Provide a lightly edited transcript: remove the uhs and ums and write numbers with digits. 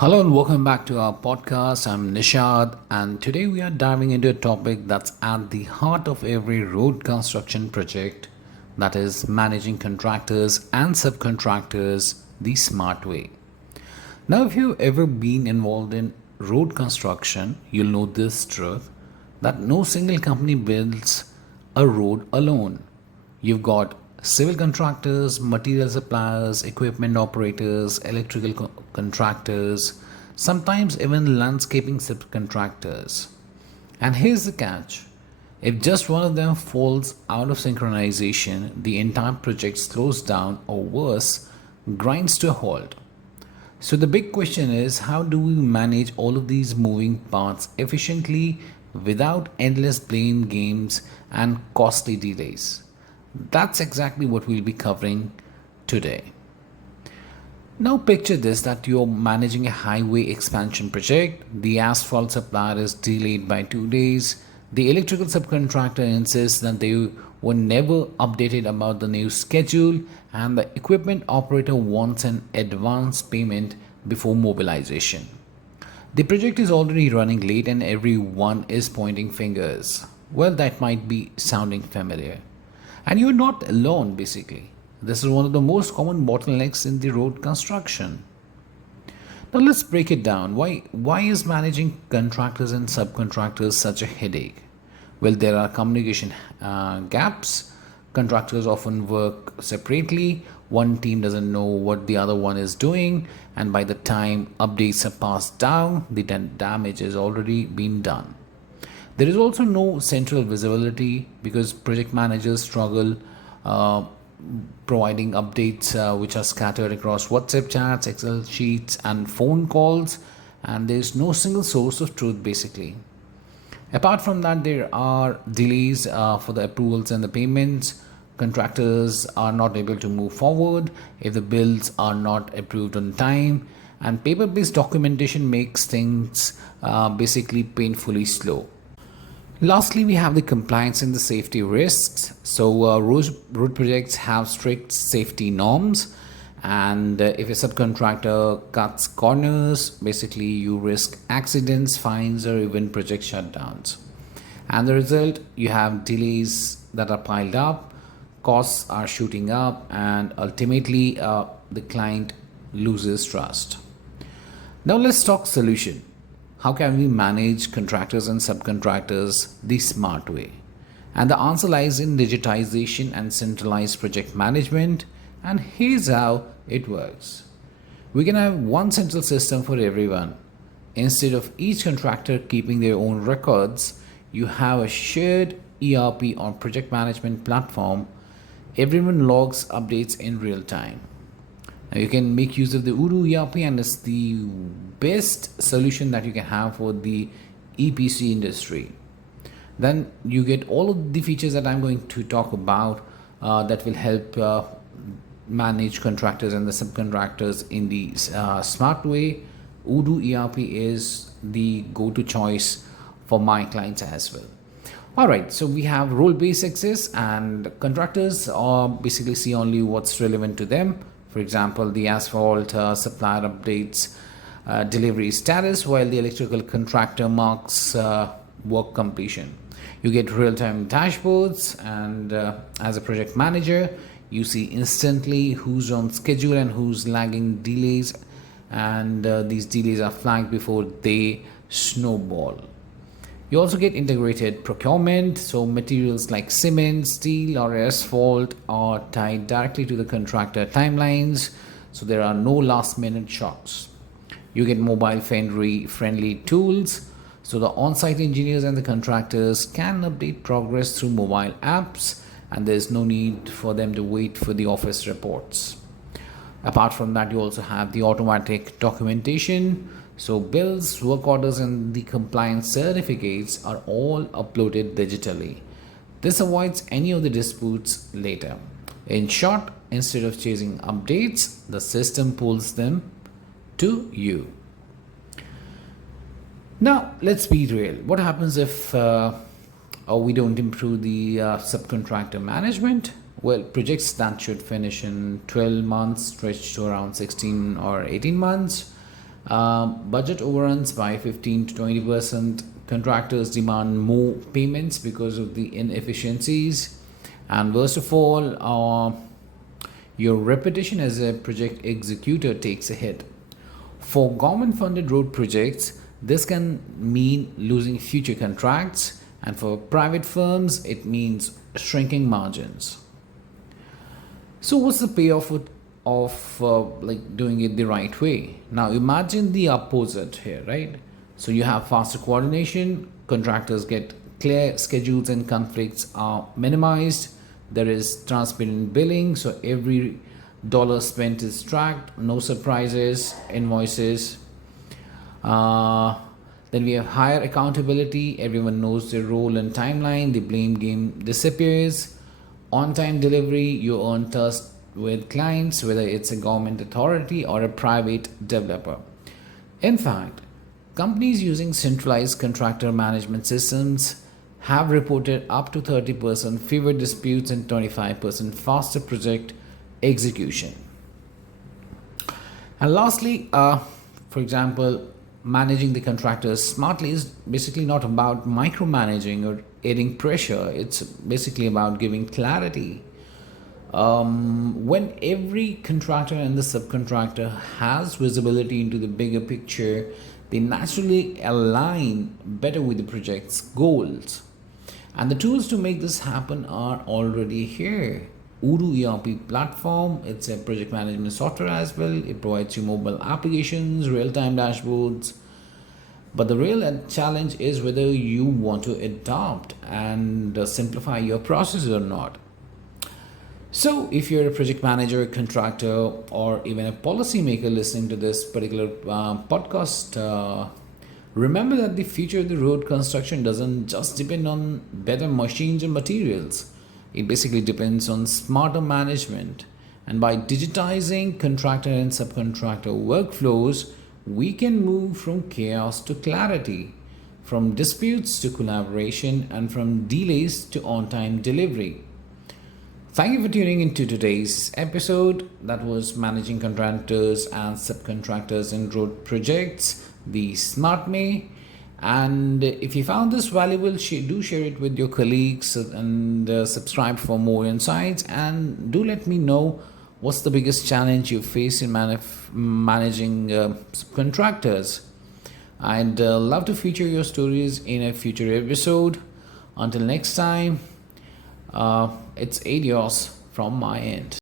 Hello and welcome back to our podcast. I'm Nishad, and today we are diving into a topic that's at the heart of every road construction project, that is, managing contractors and subcontractors the smart way. Now, if you've ever been involved in road construction, you'll know this truth that no single company builds a road alone. You've got civil contractors, material suppliers, equipment operators, electrical contractors, sometimes even landscaping subcontractors. And here's the catch: if just one of them falls out of synchronization, the entire project slows down or worse, grinds to a halt. So, the big question is, how do we manage all of these moving parts efficiently without endless blame games and costly delays? That's exactly what we'll be covering today. Now, picture this, that you're managing a highway expansion project. The asphalt supplier is delayed by 2 days. The electrical subcontractor insists that they were never updated about the new schedule, and the equipment operator wants an advance payment before mobilization. The project is already running late and everyone is pointing fingers. Well, that might be sounding familiar. And you're not alone, basically. This is one of the most common bottlenecks in the road construction. Now let's break it down. Why is managing contractors and subcontractors such a headache? Well, there are communication gaps. Contractors often work separately. One team doesn't know what the other one is doing, and by the time updates are passed down, the damage has already been done. There is also no central visibility because project managers struggle providing updates which are scattered across WhatsApp chats, Excel sheets, and phone calls, and there is no single source of truth basically. Apart from that, there are delays for the approvals and the payments. Contractors are not able to move forward if the bills are not approved on time, and paper based documentation makes things basically painfully slow. Lastly, we have the compliance and the safety risks. So, road projects have strict safety norms, and if a subcontractor cuts corners, basically you risk accidents, fines, or even project shutdowns. And the result, you have delays that are piled up, costs are shooting up, and ultimately the client loses trust. Now, let's talk solution. How can we manage contractors and subcontractors the smart way? And the answer lies in digitization and centralized project management. And here's how it works: we can have one central system for everyone. Instead of each contractor keeping their own records, you have a shared ERP or project management platform. Everyone logs updates in real time. Now you can make use of the Odoo ERP, and it's the best solution that you can have for the EPC industry. Then you get all of the features that I'm going to talk about that will help manage contractors and the subcontractors in the smart way. Odoo ERP is the go-to choice for my clients as well. Alright, so we have role-based access, and contractors basically see only what's relevant to them. For example, the asphalt supplier updates delivery status, while the electrical contractor marks work completion. You get real-time dashboards, and as a project manager, you see instantly who's on schedule and who's lagging delays, and these delays are flagged before they snowball. You also get integrated procurement, so materials like cement, steel, or asphalt are tied directly to the contractor timelines, so there are no last minute shocks. You get mobile friendly tools, so the on site engineers and the contractors can update progress through mobile apps, and there's no need for them to wait for the office reports. Apart from that, you also have the automatic documentation. So bills, work orders, and the compliance certificates are all uploaded digitally. This avoids any of the disputes later. In short, instead of chasing updates, the system pulls them to you. Now, let's be real. What happens if we don't improve the subcontractor management? Well, projects that should finish in 12 months stretch to around 16 or 18 months. Budget overruns by 15 to 20%. Contractors demand more payments because of the inefficiencies. And worst of all, your reputation as a project executor takes a hit. For government funded road projects, this can mean losing future contracts, and for private firms, it means shrinking margins. So, what's the payoff of doing it the right way? Now, imagine the opposite here, right? So, you have faster coordination, contractors get clear schedules and conflicts are minimized. There is transparent billing, so every dollar spent is tracked, no surprises, invoices. Then we have higher accountability, everyone knows their role and timeline, the blame game disappears. On time delivery, you earn trust with clients, whether it's a government authority or a private developer. In fact, companies using centralized contractor management systems have reported up to 30% fewer disputes and 25% faster project execution. And lastly, for example, managing the contractors smartly is basically not about micromanaging or adding pressure. It's basically about giving clarity. When every contractor and the subcontractor has visibility into the bigger picture, they naturally align better with the project's goals. And the tools to make this happen are already here. Odoo ERP platform, it's a project management software as well. It provides you mobile applications, real-time dashboards. But the real challenge is whether you want to adopt and simplify your processes or not. So, if you're a project manager, contractor, or even a policymaker listening to this particular podcast, remember that the future of the road construction doesn't just depend on better machines and materials. It basically depends on smarter management. And by digitizing contractor and subcontractor workflows, we can move from chaos to clarity, from disputes to collaboration, and from delays to on time delivery. Thank you for tuning into today's episode. That was managing contractors and subcontractors in road projects, the smart way. And if you found this valuable, do share it with your colleagues and subscribe for more insights. And do let me know what's the biggest challenge you face in managing subcontractors. I'd love to feature your stories in a future episode. Until next time, it's adios from my end.